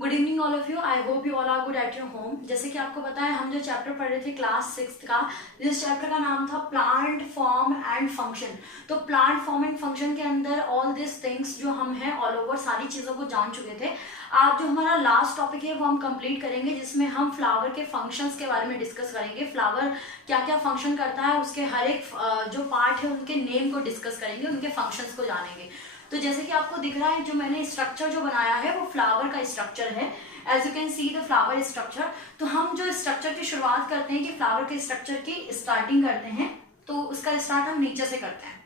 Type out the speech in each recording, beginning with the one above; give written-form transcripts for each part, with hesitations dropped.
Good evening all of you. I hope you all are good at your home. जैसे कि आपको पता है हम जो चैप्टर पढ़ रहे थे क्लास 6 का, जिस चैप्टर का नाम था प्लांट फॉर्म एंड फंक्शन। तो प्लांट फॉर्म एंड फंक्शन के अंदर ऑल दिस थिंग्स जो हम हैं ऑल ओवर सारी चीज़ों को जान चुके थे। आज जो हमारा लास्ट टॉपिक है वो हम कंप्लीट करेंगे, जिसमें हम फ्लावर के फंक्शंस के बारे में डिस्कस करेंगे। फ्लावर क्या क्या फंक्शन करता है, उसके हर एक जो पार्ट है उनके नेम को डिस्कस करेंगे, उनके फंक्शंस को जानेंगे। तो जैसे कि आपको दिख रहा है जो मैंने स्ट्रक्चर जो बनाया है वो फ्लावर का स्ट्रक्चर है। As you can see the flower structure. तो हम जो स्ट्रक्चर की शुरुआत करते हैं कि फ्लावर के स्ट्रक्चर की स्टार्टिंग करते हैं, तो उसका स्टार्ट हम नीचे से करते हैं।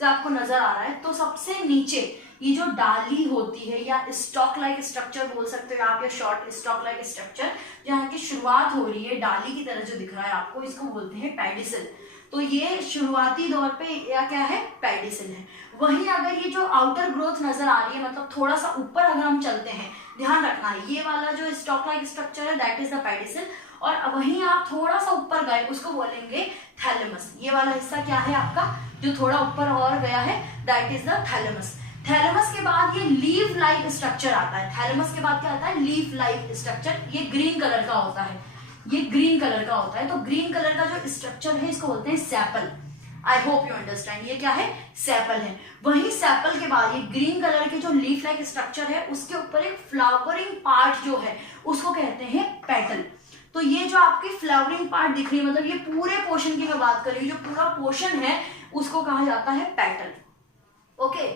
जो आपको नजर आ रहा है तो सबसे नीचे ये जो डाली होती है या स्टॉक लाइक स्ट्रक्चर बोल सकते हो आप, या शॉर्ट स्टॉक लाइक स्ट्रक्चर, जहाँ की शुरुआत हो रही है डाली की तरह जो दिख रहा है आपको, इसको बोलते हैं पेडिसल। तो ये शुरुआती दौर पे या क्या है, पेडिसल है। वहीं अगर ये जो आउटर ग्रोथ नजर आ रही है, मतलब थोड़ा सा ऊपर अगर हम चलते हैं, ध्यान रखना है ये वाला जो स्टॉक लाइक स्ट्रक्चर है दैट इज द पेडिसल, और वहीं आप थोड़ा सा ऊपर गए उसको बोलेंगे थैलेमस। ये वाला हिस्सा क्या है आपका, जो थोड़ा ऊपर और गया है, that is the thalamus. Thalamus के बाद ये लीफ लाइक स्ट्रक्चर आता है। थैलेमस के बाद क्या आता है, लीफ लाइक स्ट्रक्चर। ये ग्रीन कलर का होता है, ये ग्रीन कलर का होता है। तो ग्रीन कलर का जो स्ट्रक्चर है इसको बोलते हैं sepal. I hope you understand, ये क्या है, सेपल है। वही सेपल के बाद ये ग्रीन कलर के जो लीफ लाइक स्ट्रक्चर है उसके ऊपर एक फ्लावरिंग पार्ट जो है उसको कहते हैं पेटल। तो ये जो आपकी फ्लावरिंग पार्ट दिख रही है, मतलब ये पूरे पोर्शन की मैं बात कर रही हूँ, जो पूरा पोर्शन है उसको कहा जाता है पेटल। ओके,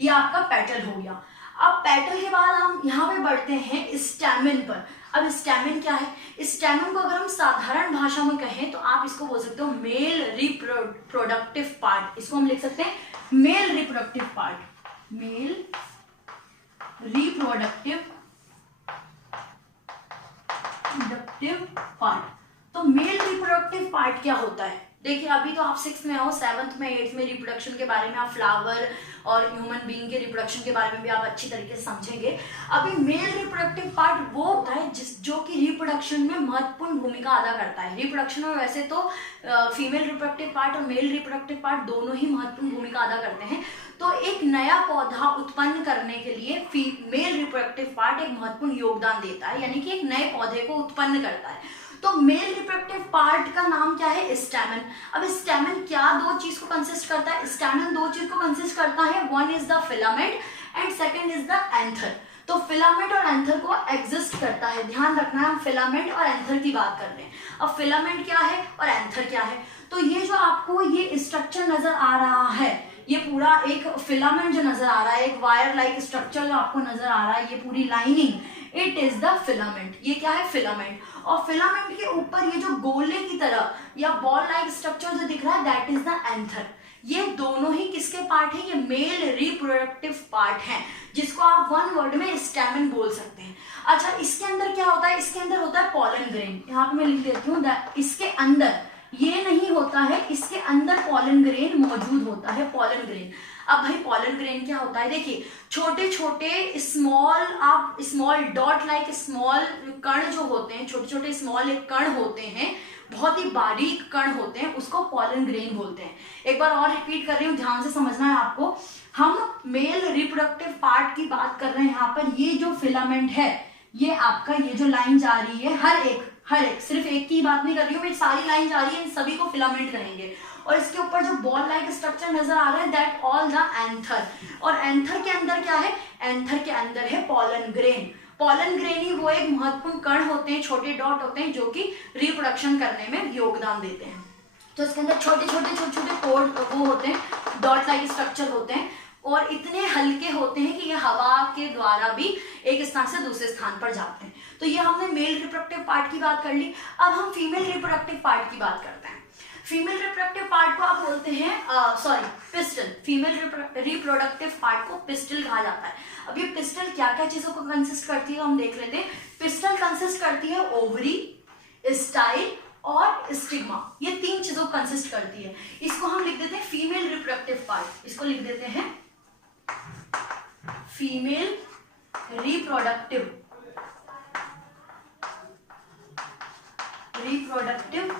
ये आपका पेटल हो गया। अब पेटल के बाद हम यहाँ पे बढ़ते हैं स्टैमेन पर। अब स्टैमेन क्या है, स्टैमेन को अगर हम साधारण भाषा में कहें तो आप इसको बोल सकते हो मेल रिप्रोडक्टिव पार्ट। इसको हम लिख सकते हैं male reproductive part, male reproductive part. तो मेल रिप्रोडक्टिव पार्ट क्या होता है, देखिए अभी तो आप 6th में हो, 7th में 8th में रिप्रोडक्शन के बारे में आप फ्लावर और ह्यूमन बीइंग के रिप्रोडक्शन के बारे में भी आप अच्छी तरीके से समझेंगे। अभी मेल रिप्रोडक्टिव पार्ट वो होता है जो कि रिप्रोडक्शन में महत्वपूर्ण भूमिका अदा करता है। रिप्रोडक्शन में वैसे तो फीमेल रिप्रोडक्टिव पार्ट और मेल रिप्रोडक्टिव पार्ट दोनों ही महत्वपूर्ण भूमिका अदा करते हैं। तो एक नया पौधा उत्पन्न करने के लिए मेल रिप्रोडक्टिव पार्ट एक महत्वपूर्ण योगदान देता है, यानी कि एक नए पौधे को उत्पन्न करता है। तो मेल रिप्रोडक्टिव पार्ट का नाम क्या है, स्टैमेन। अब स्टैमेन क्या दो चीज को कंसिस्ट करता है, स्टैमेन दो चीज को कंसिस्ट करता है, one is the filament and second is the anther. तो फिलामेंट और एंथर को एग्जिस्ट करता है, ध्यान रखना है हम फिलामेंट और एंथर की बात कर रहे हैं। अब फिलामेंट क्या है और एंथर क्या है, तो ये जो आपको ये स्ट्रक्चर नजर आ रहा है, ये पूरा एक फिलामेंट जो नजर आ रहा है, एक वायर लाइक स्ट्रक्चर जो आपको नजर आ रहा है, ये पूरी lining, it is the filament. ये क्या है, फिलामेंट। और फिलामेंट के ऊपर ये जो गोले की तरह या बॉल लाइक स्ट्रक्चर जो दिख रहा है दैट इज द एंथर। ये दोनों ही किसके पार्ट है, ये मेल रिप्रोडक्टिव पार्ट है, जिसको आप वन वर्ड में स्टैमेन बोल सकते हैं। अच्छा, इसके अंदर क्या होता है, इसके अंदर होता है पॉलन ग्रेन। यहाँ पे मैं लिख देती हूँ, इसके अंदर ये नहीं होता है, इसके अंदर पॉलन ग्रेन मौजूद होता है, पॉलन ग्रेन। अब भाई पॉलन ग्रेन क्या होता है, देखिए छोटे छोटे स्मॉल डॉट लाइक स्मॉल कण जो होते हैं, छोटे छोटे स्मॉल कण होते हैं, बहुत ही बारीक कण होते हैं, उसको पॉलन ग्रेन बोलते हैं। एक बार और रिपीट कर रही हूँ, ध्यान से समझना है आपको। हम मेल रिप्रोडक्टिव पार्ट की बात कर रहे हैं यहाँ पर। ये जो फिलामेंट है, ये आपका ये जो लाइन जा रही है, हर एक सिर्फ एक की बात नहीं कर रही हूँ मैं, सारी लाइन जा रही है, इन सभी को फिलामेंट कहेंगे। और इसके ऊपर जो बॉल लाइक स्ट्रक्चर नजर आ रहा है दैट ऑल द एंथर। और एंथर के अंदर क्या है, एंथर के अंदर है पॉलन ग्रेन। पॉलन ग्रेन ही वो एक महत्वपूर्ण कण होते हैं, छोटे डॉट होते हैं, जो कि रिप्रोडक्शन करने में योगदान देते हैं। तो इसके अंदर छोटे छोटे कोड वो होते हैं, डॉट लाइक स्ट्रक्चर होते हैं, और इतने हल्के होते हैं कि ये हवा के द्वारा भी एक स्थान से दूसरे स्थान पर जाते हैं। तो ये हमने मेल रिप्रोडक्टिव पार्ट की बात कर ली। अब हम फीमेल रिप्रोडक्टिव पार्ट की बात करते हैं। फीमेल रिप्रोडक्टिव पार्ट को आप बोलते हैं पिस्टल। फीमेल रिप्रोडक्टिव पार्ट को पिस्टल कहा जाता है। अब ये पिस्टल क्या क्या चीजों को कंसिस्ट करती है हम देख लेते हैं। पिस्टल कंसिस्ट करती है ओवरी, स्टाइल और स्टिग्मा, ये 3 चीजों को कंसिस्ट करती है। इसको हम लिख देते हैं फीमेल रिप्रोडक्टिव पार्ट, इसको लिख देते हैं फीमेल रिप्रोडक्टिव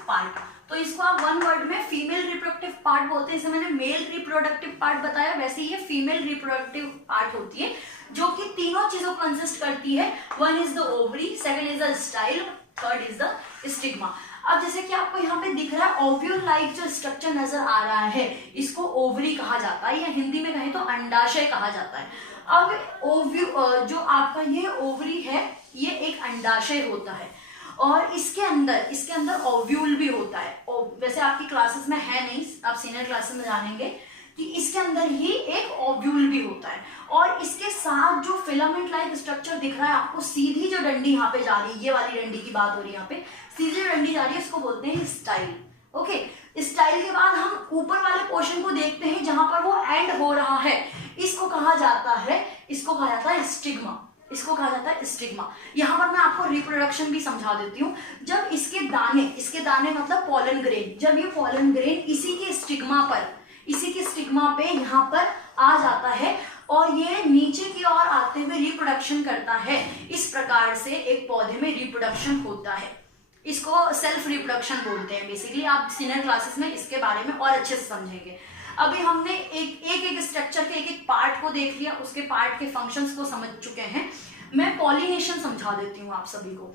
पार्ट। तो इसको आप वन वर्ड में फीमेल रिप्रोडक्टिव पार्ट बोलते हैं। जैसे मैंने मेल रिप्रोडक्टिव पार्ट बताया, वैसे ये फीमेल रिप्रोडक्टिव पार्ट होती है, जो कि तीनों चीजों को कंसिस्ट करती है। One is the ovary, second is the style, third is the stigma. अब जैसे कि आपको यहाँ पे दिख रहा है ओव्यूल लाइक जो स्ट्रक्चर नजर आ रहा है, इसको ओवरी कहा जाता है, या हिंदी में कहें तो अंडाशय कहा जाता है। अब जो आपका ये ओवरी है, ये एक अंडाशय होता है, और इसके अंदर ओव्यूल भी होता है। वैसे आपकी क्लासेस में है नहीं, आप सीनियर क्लासेस में जानेंगे कि इसके अंदर ही एक ओव्यूल भी होता है, और इसके साथ जो फिलामेंट लाइक स्ट्रक्चर दिख रहा है आपको, सीधी जो डंडी यहाँ पे जा रही है, ये वाली डंडी की बात हो रही है यहाँ पे, सीधी जो डंडी जा रही है इसको बोलते हैं स्टाइल। ओके, स्टाइल के बाद हम ऊपर वाले पोर्शन को देखते हैं जहां पर वो एंड हो रहा है, इसको कहा जाता है स्टिग्मा। इसको कहा जाता है स्टिग्मा। यहाँ पर मैं आपको रिप्रोडक्शन भी समझा देती हूँ। जब इसके दाने मतलब पॉलन ग्रेन, जब ये पॉलन ग्रेन इसी के स्टिग्मा पे यहाँ पर आ जाता है, और ये नीचे की ओर आते हुए रिप्रोडक्शन करता है। इस प्रकार से एक पौधे में रिप्रोडक्शन होता है। इसको सेल्फ रिप्रोडक्शन बोलते हैं बेसिकली। आप सीनियर क्लासेस में इसके बारे में और अच्छे से समझेंगे। अभी हमने एक स्ट्रक्चर के एक पार्ट को देख लिया, उसके पार्ट के फंक्शंस को समझ चुके हैं। मैं पॉलिनेशन समझा देती हूँ आप सभी को।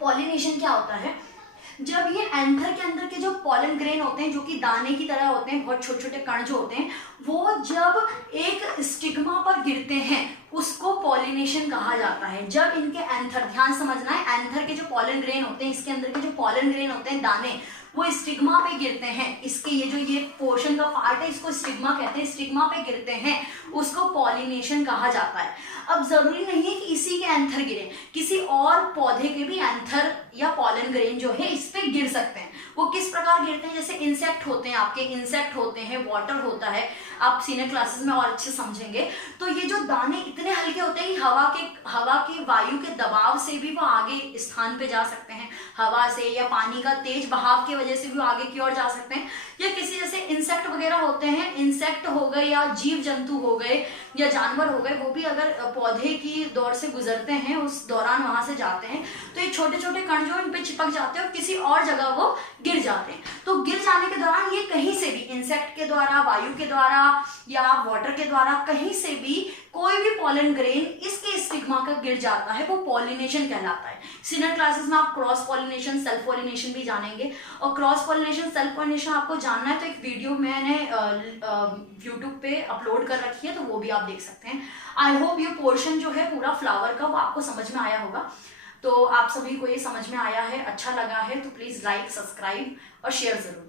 पॉलिनेशन क्या होता है? जब ये एंथर के अंदर के जो पॉलन ग्रेन होते हैं, जो कि दाने की तरह होते हैं, बहुत छोटे छोटे कण जो होते हैं, वो जब एक स्टिग्मा पर गिरते हैं उसको पॉलिनेशन कहा जाता है। जब इनके एंथर, ध्यान समझना है, एंथर के जो पॉलन ग्रेन होते हैं, इसके अंदर के जो पॉलन ग्रेन होते हैं दाने, वो स्टिग्मा पे गिरते हैं। इसके ये पोर्शन का पार्ट है, इसको स्टिग्मा कहते हैं। स्टिग्मा पे गिरते हैं, उसको पॉलिनेशन कहा जाता है। अब जरूरी नहीं है कि इसी के एंथर गिरे, किसी और पौधे के भी एंथर या पॉलन ग्रेन जो है इस पे गिर सकते हैं। वो किस प्रकार गिरते हैं? जैसे इंसेक्ट होते हैं, आपके इंसेक्ट होते हैं, वाटर होता है, आप सीनियर क्लासेस में और अच्छे समझेंगे। तो ये जो दाने इतने हल्के होते हैं कि हवा के वायु के दबाव से भी वो आगे स्थान पे जा सकते हैं, हवा से या पानी का तेज बहाव की वजह से भी वो आगे की ओर जा सकते हैं। या किसी जैसे इंसेक्ट वगैरह होते हैं, इंसेक्ट हो गए या जीव जंतु हो गए या जानवर हो गए, वो भी अगर पौधे की दौर से गुजरते हैं, उस दौरान वहां से जाते हैं, तो ये छोटे छोटे कण जो इन पे चिपक जाते हैं और किसी और जगह वो गिर जाते हैं। तो गिर जाने के दौरान ये कहीं से भी, इंसेक्ट के द्वारा, वायु के द्वारा या वाटर के द्वारा, कहीं से भी कोई भी पॉलन ग्रेन इसके स्टिग्मा का गिर जाता है, वो पॉलिनेशन कहलाता है। सीनियर क्लासेस में आप क्रॉस पॉलिनेशन, सेल्फ पॉलिनेशन भी जानेंगे। और क्रॉस पॉलिनेशन, सेल्फ पॉलिनेशन आपको जानना है तो एक वीडियो मैंने यूट्यूब पे अपलोड कर रखी है, तो वो भी आप देख सकते हैं। आई होप ये पोर्शन जो है पूरा फ्लावर का, वो आपको समझ में आया होगा। तो आप सभी को ये समझ में आया है, अच्छा लगा है, तो प्लीज लाइक, सब्सक्राइब और शेयर जरूर।